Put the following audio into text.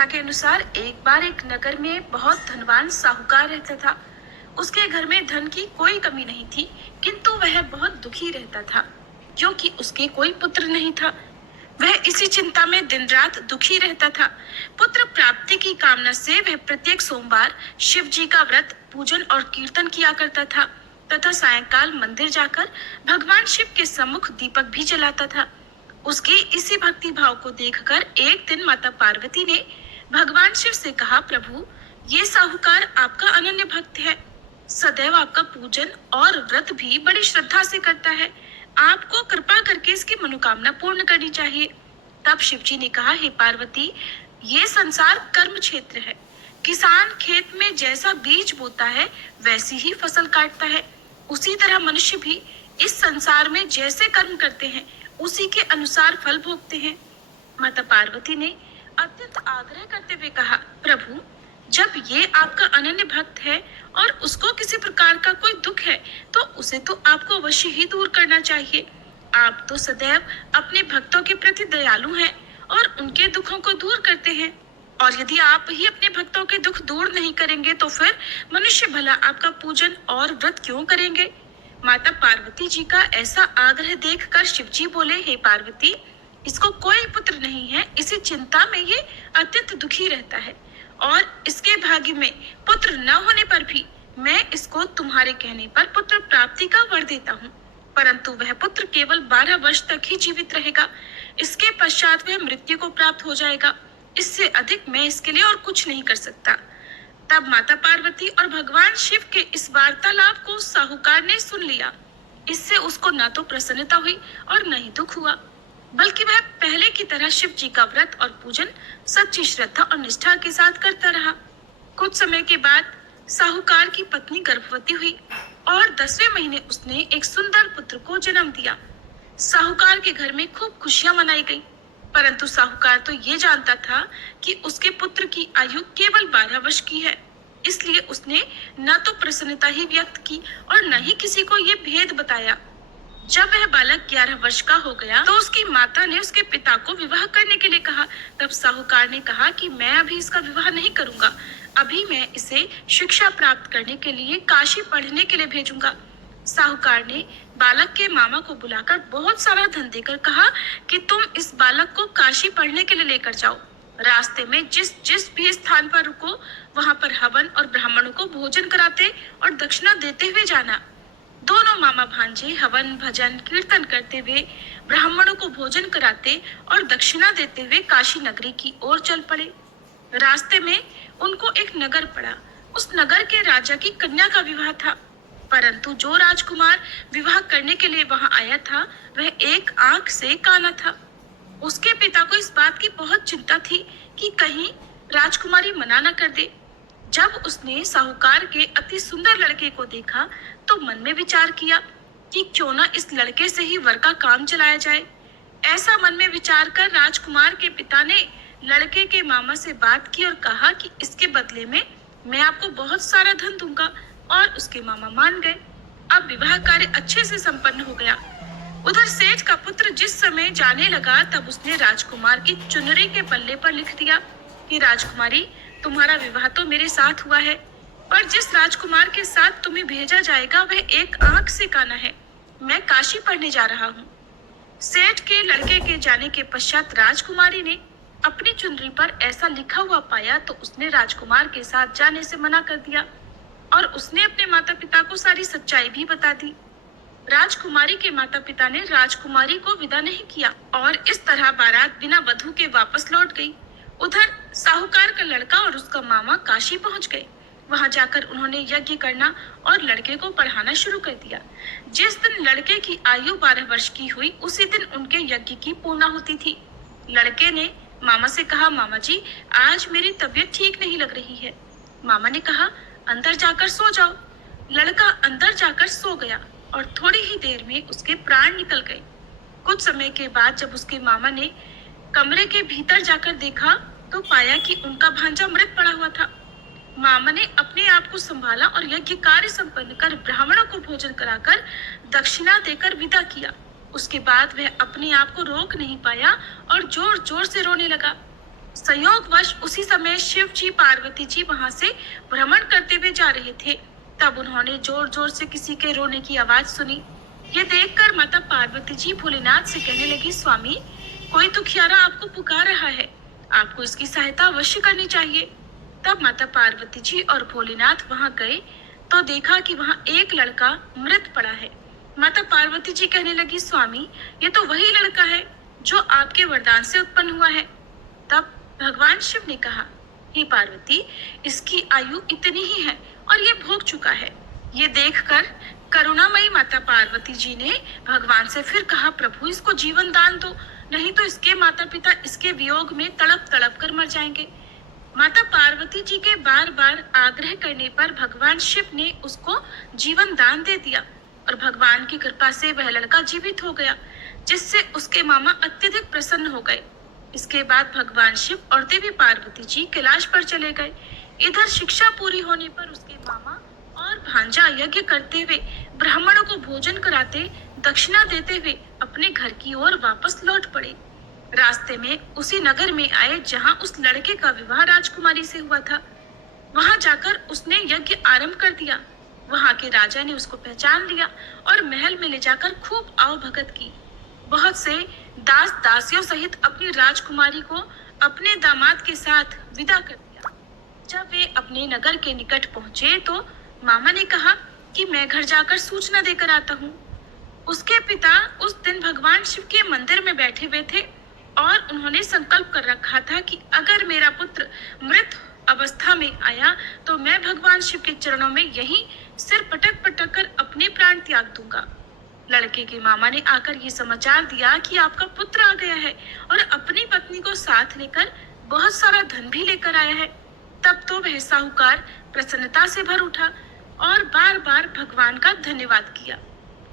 कथा के अनुसार एक बार एक नगर में बहुत धनवान साहूकार रहता था। उसके घर में धन की कोई कमी नहीं थी, किंतु वह बहुत दुखी रहता था क्योंकि उसके कोई पुत्र नहीं था। वह इसी चिंता में दिन रात दुखी रहता था। पुत्र प्राप्ति की कामना से वह प्रत्येक सोमवार शिव जी का व्रत, पूजन और कीर्तन किया करता था तथा सायंकाल मंदिर जाकर भगवान शिव के सम्मुख दीपक भी जलाता था। उसके इसी भक्ति भाव को देखकर एक दिन माता पार्वती ने भगवान शिव से कहा, प्रभु, ये साहूकार आपका अनन्य भक्त है, सदैव आपका पूजन और व्रत भी बड़ी श्रद्धा से करता है। आपको कृपा करके इसकी मनोकामना पूर्ण करनी चाहिए। तब शिव जी ने कहा, हे पार्वती, ये संसार कर्म क्षेत्र है। किसान खेत में जैसा बीज बोता है वैसी ही फसल काटता है। उसी तरह मनुष्य भी इस संसार में जैसे कर्म करते हैं उसी के अनुसार फल भोगते हैं। माता पार्वती ने अत्यंत आग्रह करते हुए कहा, प्रभु, जब ये आपका अनन्य भक्त है और उसको किसी प्रकार का कोई दुख है तो उसे तो आपको अवश्य ही दूर करना चाहिए। आप तो सदैव अपने भक्तों के प्रति दयालु हैं और उनके दुखों को दूर करते हैं, और यदि आप ही अपने भक्तों के दुख दूर नहीं करेंगे तो फिर मनुष्य भला आपका पूजन और व्रत क्यों करेंगे। माता पार्वती जी का ऐसा आग्रह देखकर शिव जी बोले, हे पार्वती, इसको कोई पुत्र नहीं है, इसी चिंता में ये अत्यंत दुखी रहता है और इसके भाग्य में पुत्र न होने पर भी मैं इसको तुम्हारे कहने पर पुत्र प्राप्ति का वर देता हूँ, परंतु वह पुत्र केवल 12 वर्ष तक ही जीवित रहेगा। इसके पश्चात वह मृत्यु को प्राप्त हो जाएगा। इससे अधिक मैं इसके लिए और कुछ नहीं कर सकता। तब माता पार्वती और भगवान शिव के इस वार्तालाप को साहूकार ने सुन लिया। इससे उसको न तो प्रसन्नता हुई और न ही दुख हुआ, बल्कि वह पहले की तरह शिव जी का व्रत और पूजन सच्ची श्रद्धा और निष्ठा के साथ करता रहा। कुछ समय के बाद साहूकार की पत्नी गर्भवती हुई और 10वें महीने उसने एक सुंदर पुत्र को जन्म दिया। साहूकार के घर में खूब खुशियां मनाई गई, परंतु साहूकार तो ये जानता था कि उसके पुत्र की आयु केवल 12 वर्ष की है, इसलिए उसने न तो प्रसन्नता ही व्यक्त की और न ही किसी को ये भेद बताया। जब वह बालक 11 वर्ष का हो गया तो उसकी माता ने उसके पिता को विवाह करने के लिए कहा। तब साहूकार ने कहा कि मैं अभी इसका विवाह नहीं करूंगा, अभी मैं इसे शिक्षा प्राप्त करने के लिए काशी पढ़ने के लिए भेजूंगा। साहूकार ने बालक के मामा को बुलाकर बहुत सारा धन देकर कहा कि तुम इस बालक को काशी पढ़ने के लिए लेकर जाओ। रास्ते में जिस जिस भी स्थान पर रुको वहां पर हवन और ब्राह्मणों को भोजन कराते और दक्षिणा देते हुए जाना। दोनों मामा भांजे हवन भजन कीर्तन करते हुए ब्राह्मणों को भोजन कराते और दक्षिणा देते हुए काशी नगरी की ओर चल पड़े। रास्ते में उनको एक नगर पड़ा। उस नगर के राजा की कन्या का विवाह था, परंतु जो राजकुमार विवाह करने के लिए वहां आया था वह एक आंख से काना था। उसके पिता को इस बात की बहुत चिंता थी कि कहीं राजकुमारी मना न कर दे। जब उसने साहूकार के अति सुंदर लड़के को देखा तो मन में विचार किया कि क्यों न इस लड़के से ही वर का काम चलाया जाए। ऐसा मन में विचार कर राजकुमार के पिता ने लड़के के मामा से बात की और कहा कि इसके बदले में मैं आपको बहुत सारा धन दूंगा, और उसके मामा मान गए। अब विवाह कार्य अच्छे से संपन्न हो गया। उधर सेठ का पुत्र जिस समय जाने लगा तब उसने राजकुमार की चुनरी के पल्ले पर लिख दिया कि राजकुमारी, तुम्हारा विवाह तो मेरे साथ हुआ है, पर जिस राजकुमार के साथ तुम्हें भेजा जाएगा वह एक आंख से काना है। मैं काशी पढ़ने जा रहा हूँ। सेठ के लड़के के जाने के पश्चात राजकुमारी ने अपनी चुनरी पर ऐसा लिखा हुआ पाया तो उसने राजकुमार के साथ जाने से मना कर दिया और उसने अपने माता पिता को सारी सच्चाई भी बता दी। राजकुमारी के माता पिता ने राजकुमारी को विदा नहीं किया और इस तरह बारात बिना वधू के वापस लौट गई। उधर साहूकार का लड़का और उसका मामा काशी पहुंच गए। वहां जाकर उन्होंने यज्ञ करना और लड़के को पढ़ाना शुरू कर दिया। जिस दिन लड़के की आयु 12 वर्ष की हुई उसी दिन उनके यज्ञ की पूर्णाहुति थी। लड़के ने मामा से कहा, मामा जी, आज मेरी तबीयत ठीक नहीं लग रही है। मामा ने कहा, अंदर जाकर सो जाओ। लड़का अंदर जाकर सो गया और थोड़ी ही देर में उसके प्राण निकल गए। कुछ समय के बाद जब उसके मामा ने कमरे के भीतर जाकर देखा तो पाया कि उनका भांजा मृत पड़ा हुआ था। मामा ने अपने आप को संभाला और यज्ञ कार्य संपन्न कर ब्राह्मणों को भोजन कराकर दक्षिणा देकर विदा किया। उसके बाद वह अपने आप को रोक नहीं पाया और जोर जोर से रोने लगा। संयोगवश उसी समय शिव जी पार्वती जी वहां से भ्रमण करते हुए जा रहे थे। तब उन्होंने जोर जोर से किसी के रोने की आवाज सुनी। ये देखकर माता पार्वती जी भोलेनाथ से कहने लगी, स्वामी, कोई दुखियारा आपको पुकार रहा है, आपको इसकी सहायता अवश्य करनी चाहिए। तब माता पार्वती जी और भोलेनाथ वहां गए तो देखा कि वहां एक लड़का मृत पड़ा है। माता पार्वती जी कहने लगी, स्वामी, ये तो वही लड़का है जो आपके वरदान से उत्पन्न हुआ है। तब भगवान शिव ने कहा, हे पार्वती, इसकी आयु इतनी ही है और ये भोग चुका है। ये देखकर करुणामयी माता पार्वती जी ने भगवान से फिर कहा, प्रभु, इसको जीवन दान दो, नहीं तो इसके माता पिता इसके वियोग में तड़प तड़प कर मर जाएंगे। माता पार्वती जी के बार बार आग्रह करने पर भगवान शिव ने उसको जीवन दान दे दिया और भगवान की कृपा से वह लड़का जीवित हो गया, जिससे उसके मामा अत्यधिक प्रसन्न हो गए। इसके बाद भगवान शिव और देवी पार्वती जी कैलाश पर चले गए। इधर शिक्षा पूरी होने पर उसके मामा और भांजा यज्ञ करते हुए, ब्राह्मणों को भोजन कराते, दक्षिणा देते हुए अपने घर की ओर वापस लौट पड़े। रास्ते में उसी नगर में आए जहां उस लड़के का विवाह राजकुमारी से हुआ था। वहां जाकर उसने यज्ञ आरंभ कर दिया। वहां के राजा ने उसको पहचान लिया और महल में ले जाकर खूब आवभगत की। बहुत से दास दासियों सहित अपनी राजकुमारी को अपने दामाद के साथ विदा कर दिया। जब वे अपने नगर के निकट पहुंचे तो मामा ने कहा कि मैं घर जाकर सूचना देकर आता हूँ। उसके पिता उस दिन भगवान शिव के मंदिर में बैठे हुए थे और उन्होंने संकल्प कर रखा था कि अगर मेरा पुत्र मृत अवस्था में आया तो मैं भगवान शिव के चरणों में यहीं सिर पटक पटक कर अपने प्राण त्याग दूंगा। लड़के के मामा ने आकर ये समाचार दिया कि आपका पुत्र आ गया है और अपनी पत्नी को साथ लेकर बहुत सारा धन भी लेकर आया है। तब तो वह साहूकार प्रसन्नता से भर उठा और बार बार भगवान का धन्यवाद किया।